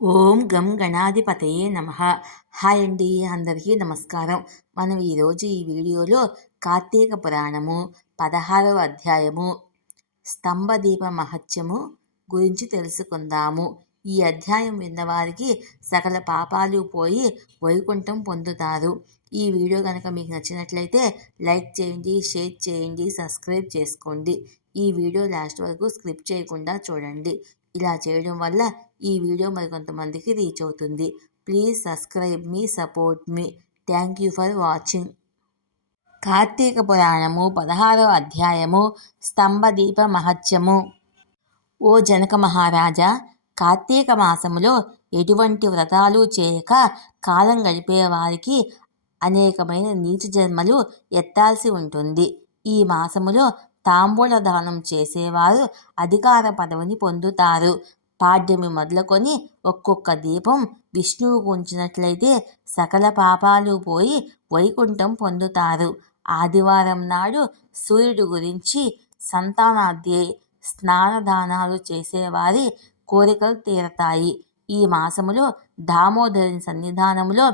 ఓం గం గణాధిపతయే నమః. హాయ్ అండి, అందరికీ నమస్కారం. మనం ఈరోజు ఈ వీడియోలో కార్తీక పురాణము 16వ అధ్యాయము స్తంభదీప మహత్యము గురించి తెలుసుకుందాము. ఈ అధ్యాయం విన్నవారికి సకల పాపాలు పోయి వైకుంఠం పొందుతారు. ఈ వీడియో కనుక మీకు నచ్చినట్లయితే లైక్ చేయండి, షేర్ చేయండి, సబ్స్క్రైబ్ చేసుకోండి. ఈ వీడియో లాస్ట్ వరకు స్కిప్ చేయకుండా చూడండి. ఇలా చేయడం వల్ల ఈ వీడియో మరికొంతమందికి రీచ్ అవుతుంది. ప్లీజ్ సబ్స్క్రైబ్ మీ, సపోర్ట్ మీ. Thank you for watching. Kartika పురాణము 16వ అధ్యాయము స్తంభదీప మహత్యము. ఓ జనక మహారాజా, కార్తీక మాసములో ఎటువంటి వ్రతాలు చేయక కాలం గడిపేవారికి అనేకమైన నీచ జన్మలు ఎత్తాల్సి ఉంటుంది. ఈ మాసములో తాంబూల దానం చేసేవారు అధికార పదవిని పొందుతారు. పాడ్యమి మొదలుకొని ఒక్కొక్క దీపం విష్ణువుకు ఉంచినట్లయితే సకల పాపాలు పోయి వైకుంఠం పొందుతారు. ఆదివారం నాడు సూర్యుడు గురించి సంతానాద్యై స్నానదానాలు చేసేవారి కోరికలు తీరతాయి. ఈ మాసములో దామోదరుని సన్నిధానములో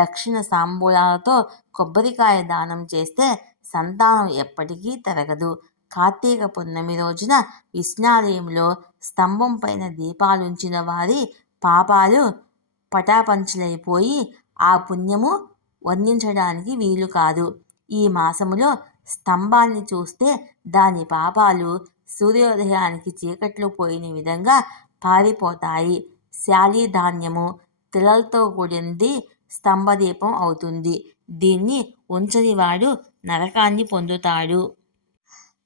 దక్షిణ సాంబూలాలతో కొబ్బరికాయ దానం చేస్తే సంతానం ఎప్పటికీ తరగదు. కార్తీక పున్నమి రోజున విష్ణాలయంలో స్తంభం పైన దీపాలుంచిన వారి పాపాలు పటాపంచలైపోయి ఆ పుణ్యము వర్ణించడానికి వీలు కాదు. ఈ మాసములో స్తంభాన్ని చూస్తే దాని పాపాలు సూర్యోదయానికి చీకట్లు పోయిన విధంగా పారిపోతాయి. శాలీ ధాన్యము తిలలతో కూడింది స్తంభదీపం అవుతుంది. దీన్ని ఉంచని వాడు నరకాన్ని పొందుతాడు.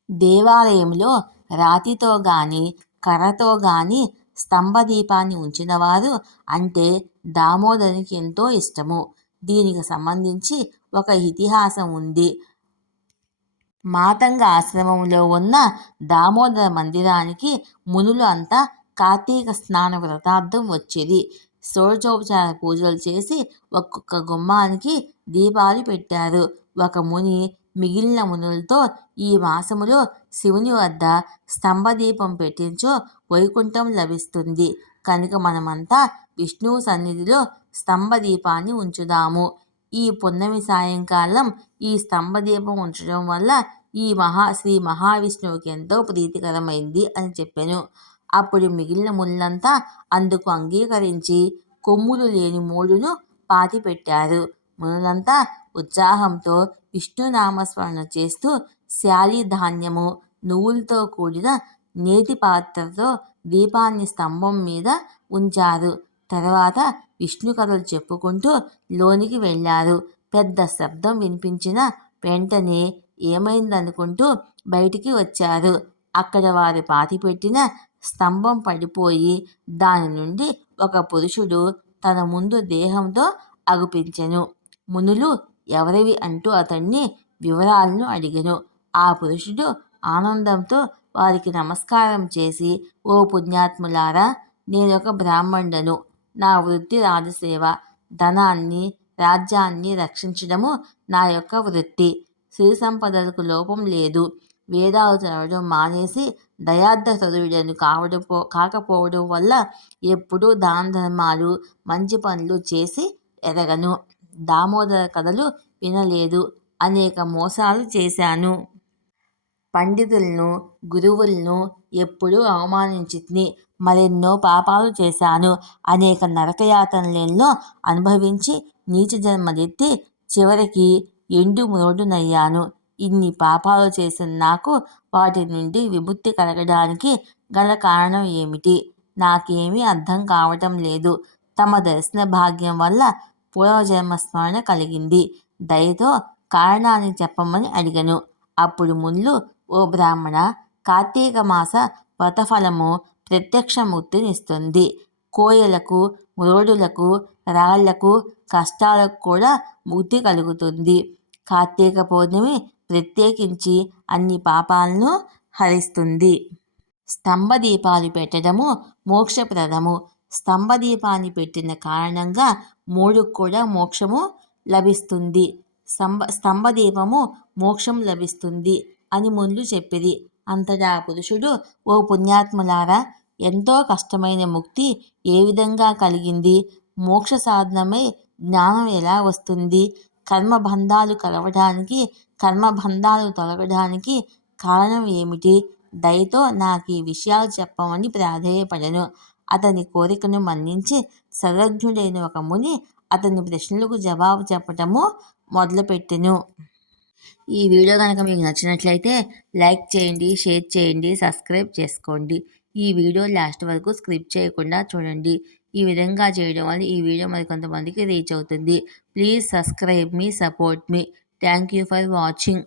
దేవాలయంలో రాతితో గాని కర్రతో గాని స్తంభదీపాన్ని ఉంచినవారు అంటే దామోదరునికి ఎంతో ఇష్టము. దీనికి సంబంధించి ఒక ఇతిహాసం ఉంది. మాతంగ ఆశ్రమంలో ఉన్న దామోదర మందిరానికి మునులు అంతా కార్తీక స్నాన వ్రతార్థం వచ్చేది. షోడశోపచార పూజలు చేసి ఒక్కొక్క గుమ్మానికి దీపాలు పెట్టారు. ఒక ముని మిగిలిన మునులతో ఈ మాసములో శివుని వద్ద స్తంభదీపం పెట్టించో వైకుంఠం లభిస్తుంది కనుక మనమంతా విష్ణువు సన్నిధిలో స్తంభదీపాన్ని ఉంచుదాము. ఈ పున్నమి సాయంకాలం ఈ స్తంభదీపం ఉంచడం వల్ల ఈ శ్రీ మహావిష్ణువుకి ఎంతో ప్రీతికరమైంది అని చెప్పాను. అప్పుడు మిగిలిన ముళ్ళంతా అందుకు అంగీకరించి కొమ్ములు లేని మూడును పాతి పెట్టారు. మునులంతా ఉత్సాహంతో విష్ణునామస్మరణ చేస్తూ శాలీ ధాన్యము నువ్వులతో కూడిన నేతి పాత్రతో దీపాన్ని స్తంభం మీద ఉంచారు. తర్వాత విష్ణు కథలు చెప్పుకుంటూ లోనికి వెళ్ళారు. పెద్ద శబ్దం వినిపించిన వెంటనే ఏమైందనుకుంటూ బయటికి వచ్చారు. అక్కడ వారు పాతిపెట్టిన స్తంభం పడిపోయి దాని నుండి ఒక పురుషుడు తన ముందు దేహంతో అగుపించెను. మునులు ఎవరివి అంటూ అతన్ని వివరాలను అడిగెను. ఆ పురుషుడు ఆనందంతో వారికి నమస్కారం చేసి, ఓ పుణ్యాత్ములారా, నేనొక బ్రాహ్మణుడను. నా వృత్తి రాజసేవ. ధనాన్ని రాజ్యాన్ని రక్షించడము నా యొక్క వృత్తి. సిరి సంపదలకు లోపం లేదు. వేదాలు చదవడం మానేసి దయార్థ సదువుడను కాకపోవడం వల్ల ఎప్పుడూ దాన ధర్మాలు మంచి పనులు చేసి ఎరగను. దామోదర కథలు వినలేదు. అనేక మోసాలు చేశాను. పండితులను గురువులను ఎప్పుడూ అవమానించితిని. మరెన్నో పాపాలు చేశాను. అనేక నరకయాతనలెన్నో అనుభవించి నీచ జన్మలెత్తి చివరికి ఎండు మ్రోడునయ్యాను. ఇన్ని పాపాలు చేసిన నాకు వాటి నుండి విముక్తి కలగడానికి గల కారణం ఏమిటి? నాకేమీ అర్థం కావటం లేదు. తమ దర్శన భాగ్యం వల్ల పూర్వజన్మ స్మరణ కలిగింది. దయతో కారణాన్ని చెప్పమని అడిగను. అప్పుడు ముళ్ళు, ఓ బ్రాహ్మణ, కార్తీక మాస వ్రతఫలము ప్రత్యక్ష ముక్తినిస్తుంది. కోయలకు, మ్రోడులకు, రాళ్లకు, కష్టాలకు కూడా ముక్తి కలుగుతుంది. కార్తీక పౌర్ణమి ప్రత్యేకించి అన్ని పాపాలను హరిస్తుంది. స్తంభదీపాలు పెట్టడము మోక్షప్రదము. స్తంభదీపాన్ని పెట్టిన కారణంగా మూడుకు కూడా మోక్షము లభిస్తుంది. స్తంభదీపము మోక్షం లభిస్తుంది అని మునులు చెప్పిరి. అంతటా పురుషుడు, ఓ పుణ్యాత్ములారా, ఎంతో కష్టమైన ముక్తి ఏ విధంగా కలిగింది? మోక్ష సాధనమై జ్ఞానం ఎలా వస్తుంది? కర్మబంధాలు కలవడానికి, కర్మబంధాలు తొలగడానికి కారణం ఏమిటి? దయతో నాకు ఈ విషయాలు చెప్పమని ప్రాధేయపడెను. అతని కోరికను మన్నించి సర్వజ్ఞుడైన ఒక ముని అతని ప్రశ్నలకు జవాబు చెప్పటము మొదలుపెట్టెను. ఈ వీడియో కనుక మీకు నచ్చినట్లయితే లైక్ చేయండి, షేర్ చేయండి, సబ్స్క్రైబ్ చేసుకోండి. ఈ వీడియో లాస్ట్ వరకు స్కిప్ చేయకుండా చూడండి. ఈ విధంగా చేయడం వల్ల ఈ వీడియో మరికొంతమందికి రీచ్ అవుతుంది. ప్లీజ్ సబ్స్క్రైబ్ మీ, సపోర్ట్ మీ. Thank you for watching.